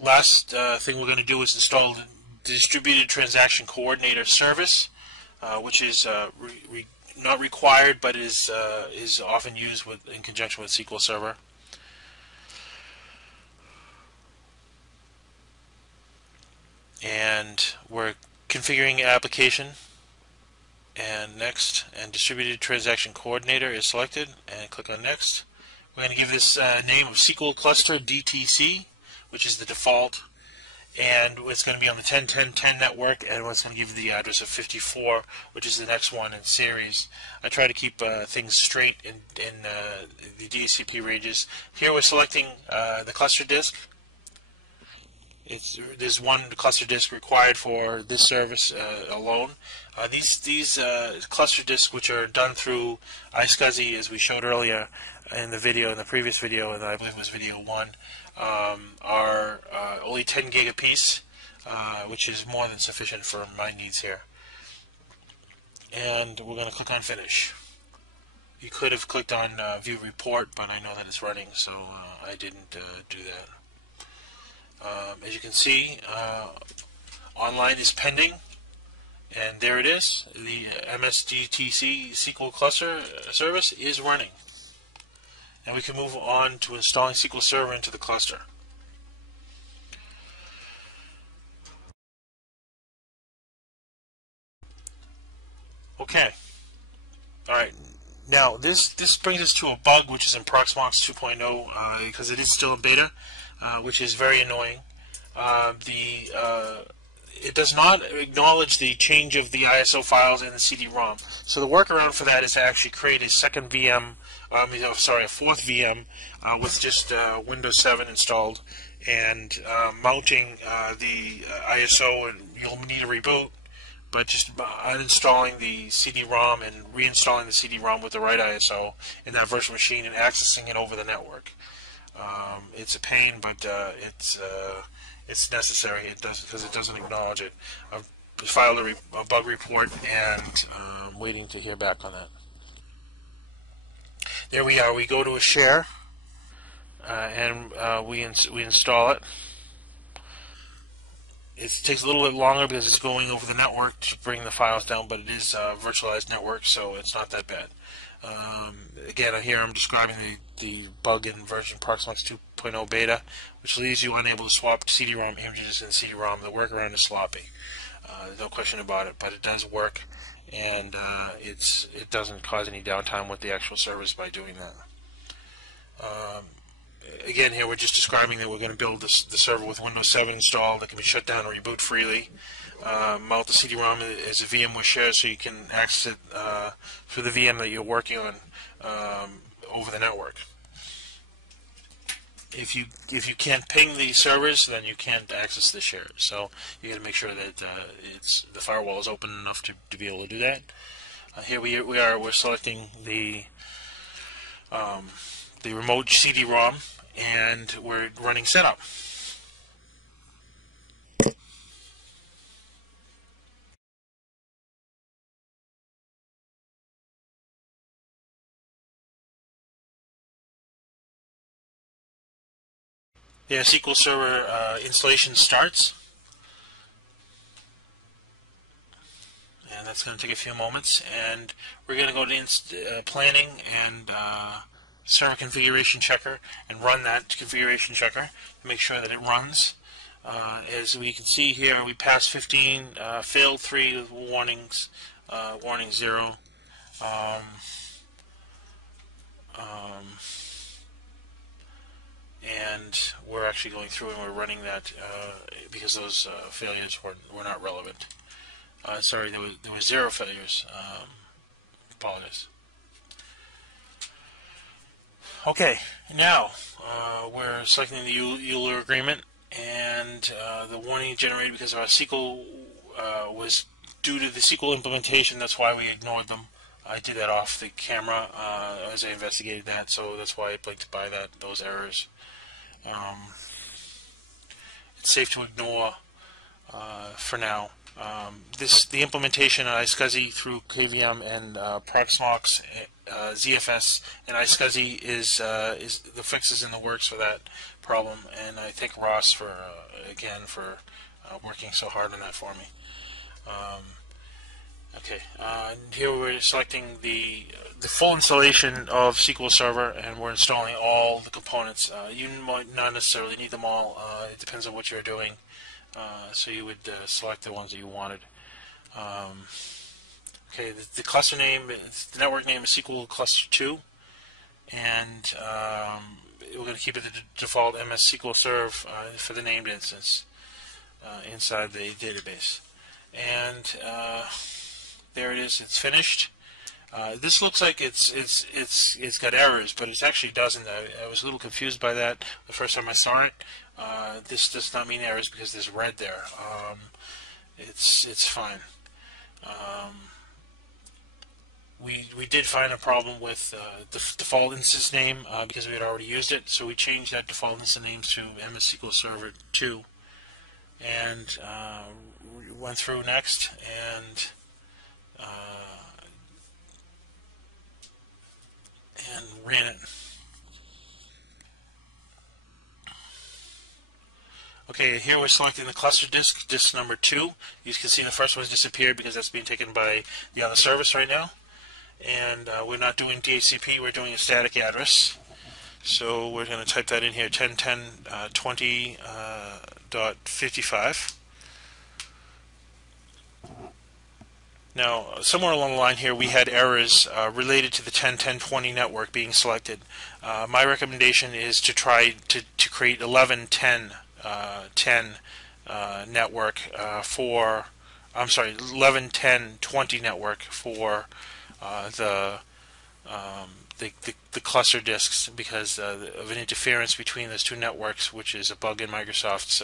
last thing we're going to do is install the Distributed Transaction Coordinator service, which is not required, but is often used in conjunction with SQL Server. And we're configuring application, and next, and Distributed Transaction Coordinator is selected, and click on next. We're going to give this name of SQL Cluster DTC, which is the default, and it's going to be on the 10.10.10 network, and it's going to give the address of 54, which is the next one in series. I try to keep things straight in the DHCP ranges. Here we're selecting the cluster disk. There's one cluster disk required for this service alone. These cluster disks, which are done through iSCSI, as we showed earlier in the previous video, and I believe it was video 1, are only 10 gig apiece, which is more than sufficient for my needs here. And we're going to click on Finish. You could have clicked on View Report, but I know that it's running, so I didn't do that. As you can see, online is pending, and there it is. The MSDTC SQL Cluster service is running. And we can move on to installing SQL Server into the cluster. Okay. Alright. Now, this brings us to a bug which is in Proxmox 2.0 because it is still in beta, which is very annoying. It does not acknowledge the change of the ISO files in the CD-ROM. So the workaround for that is to actually create a second VM, a fourth VM with just Windows 7 installed, and mounting the ISO, and you'll need a reboot, but just uninstalling the CD-ROM and reinstalling the CD-ROM with the right ISO in that virtual machine and accessing it over the network. It's a pain, but it's necessary. It does, because it doesn't acknowledge it. I've filed a bug report, and I'm waiting to hear back on that. There we are. We go to a share, and we install it. It takes a little bit longer because it's going over the network to bring the files down, but it is a virtualized network, so it's not that bad. Again, here I'm describing the bug in version Proxmox 2.0 beta, which leaves you unable to swap CD-ROM images in CD-ROM. The workaround is sloppy. There's no question about it, but it does work, and it doesn't cause any downtime with the actual service by doing that. Again, here we're just describing that we're going to build the server with Windows 7 installed that can be shut down and reboot freely. Mount the CD-ROM as a VMware share so you can access it through the VM that you're working on over the network. If you can't ping the servers, then you can't access the share. So you got to make sure that the firewall is open enough to be able to do that. Here we're selecting the remote CD-ROM, and we're running setup. The SQL Server installation starts, and that's going to take a few moments. And we're going to go to Planning and Server Configuration Checker and run that configuration checker to make sure that it runs. As we can see here, we passed 15, failed 3 with warnings, warning 0. And we're actually going through and we're running that because those failures were not relevant. Sorry, there was 0 failures. Apologize. Okay, now we're selecting the Euler agreement, and the warning generated because of our SQL was due to the SQL implementation. That's why we ignored them. I did that off the camera as I investigated that, so that's why I blinked by those errors. It's safe to ignore for now. The implementation on iSCSI through KVM and Proxmox, ZFS, and iSCSI is the fix is in the works for that problem, and I thank Ross for again for working so hard on that for me. Okay, here we're selecting the full installation of SQL Server, and we're installing all the components. You might not necessarily need them all. It depends on what you're doing. So you would select the ones that you wanted. Okay, the cluster name, the network name is SQL Cluster 2, and we're going to keep it the default MS SQL Serve for the named instance inside the database. And there it is. It's finished. This looks like it's got errors, but it actually doesn't. I was a little confused by that the first time I saw it. This does not mean errors because there's red there. It's fine. We did find a problem with the default instance name because we had already used it, so we changed that default instance name to MS SQL Server 2, and went through next and ran it. Okay, here we're selecting the cluster disk number 2. You can see the first one's disappeared because that's being taken by the other service right now. And we're not doing DHCP, we're doing a static address. So we're going to type that in here, 10.10.20.55. Now, somewhere along the line here, we had errors related to the 10.10.20 network being selected. My recommendation is to try to create 11.10.10 network for, I'm sorry, 11.10.20 network for the cluster disks because of an interference between those two networks, which is a bug in Microsoft's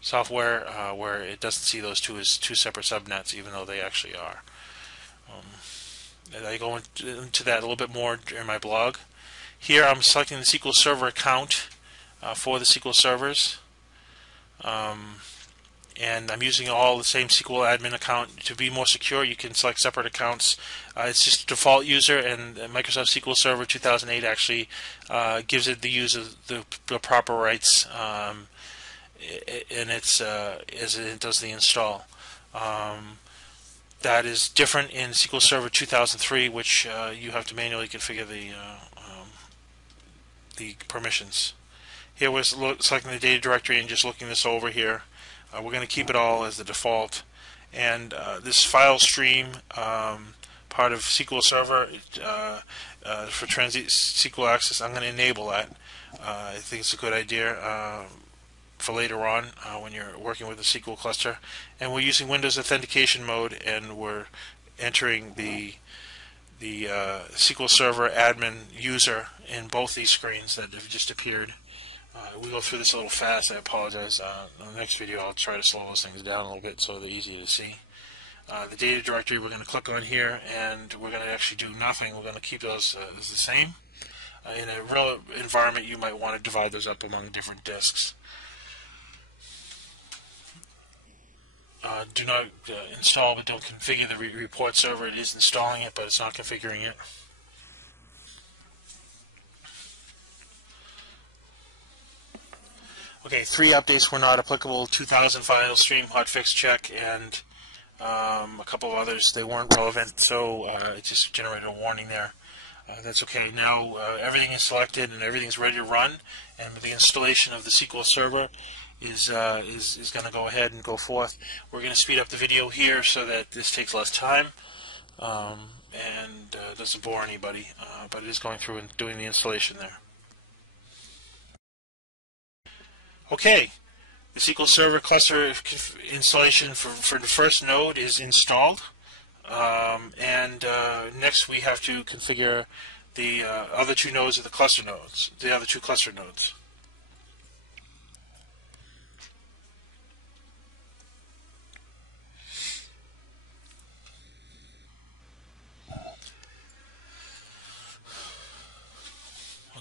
software where it doesn't see those two as two separate subnets, even though they actually are. And I go into that a little bit more in my blog. Here I'm selecting the SQL Server account for the SQL servers. And I'm using all the same SQL admin account. To be more secure, you can select separate accounts. It's just a default user, and Microsoft SQL Server 2008 actually gives it the user the proper rights, and it's as it does the install. That is different in SQL Server 2003, which you have to manually configure the permissions. Here we're selecting the data directory and just looking this over here. We're going to keep it all as the default. And this file stream, part of SQL Server for Transit SQL Access, I'm going to enable that. I think it's a good idea for later on when you're working with the SQL cluster. And we're using Windows Authentication mode, and we're entering the SQL Server admin user in both these screens that have just appeared. We go through this a little fast. I apologize. On the next video, I'll try to slow those things down a little bit so they're easy to see. The data directory, we're going to click on here, and we're going to actually do nothing. We're going to keep those as the same. In a real environment, you might want to divide those up among different disks. Do not install, but don't configure the report server. It is installing it, but it's not configuring it. Okay, 3 updates were not applicable. 2000 file stream, hotfix check, and a couple of others. They weren't relevant, so it just generated a warning there. That's okay. Now everything is selected and everything's ready to run, and the installation of the SQL Server is going to go ahead and go forth. We're going to speed up the video here so that this takes less time and doesn't bore anybody, but it is going through and doing the installation there. Okay, the SQL Server cluster installation for the first node is installed, and next we have to configure the other 2 nodes of the cluster nodes, the other 2 cluster nodes.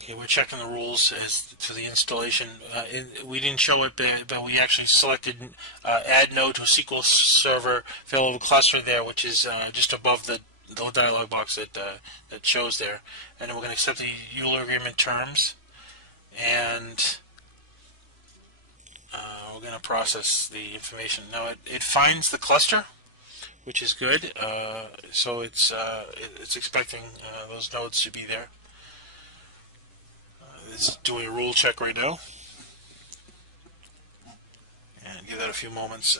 Okay, we're checking the rules as to the installation. We didn't show it, but we actually selected add node to a SQL Server failover cluster there, which is just above the dialog box that shows there. And then we're going to accept the Euler agreement terms, and we're going to process the information. Now it finds the cluster, which is good. So it's expecting those nodes to be there. It's doing a rule check right now, and give that a few moments.